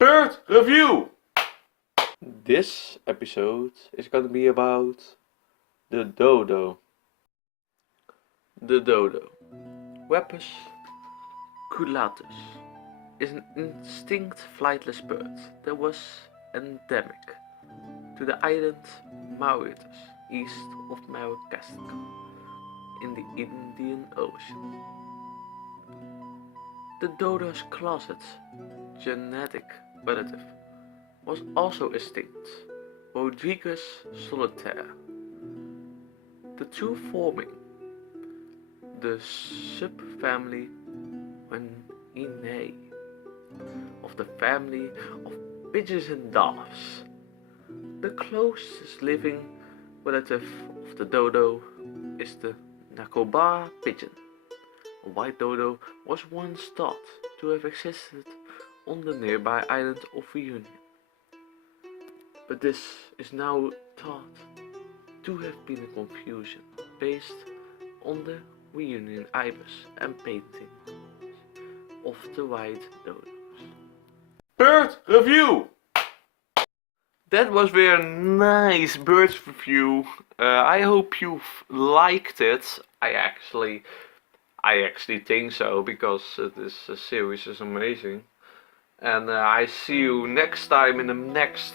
Bird review! This episode is going to be about the dodo. The dodo, Raphus cucullatus, is an extinct flightless bird that was endemic to the island Mauritius east of Madagascar in the Indian Ocean. The dodo's closet genetic relative was also extinct, Rodrigues solitaire, the two forming the subfamily Réunion of the family of pigeons and doves. The closest living relative of the dodo is the Nicobar pigeon. A white dodo was once thought to have existed on the nearby island of Réunion, but this is now thought to have been a confusion based on the Réunion ibis and painting of the white dodos. Bird review! That was very nice bird review. I hope you've liked it. I actually think so, because this series is amazing. And I see you next time in the next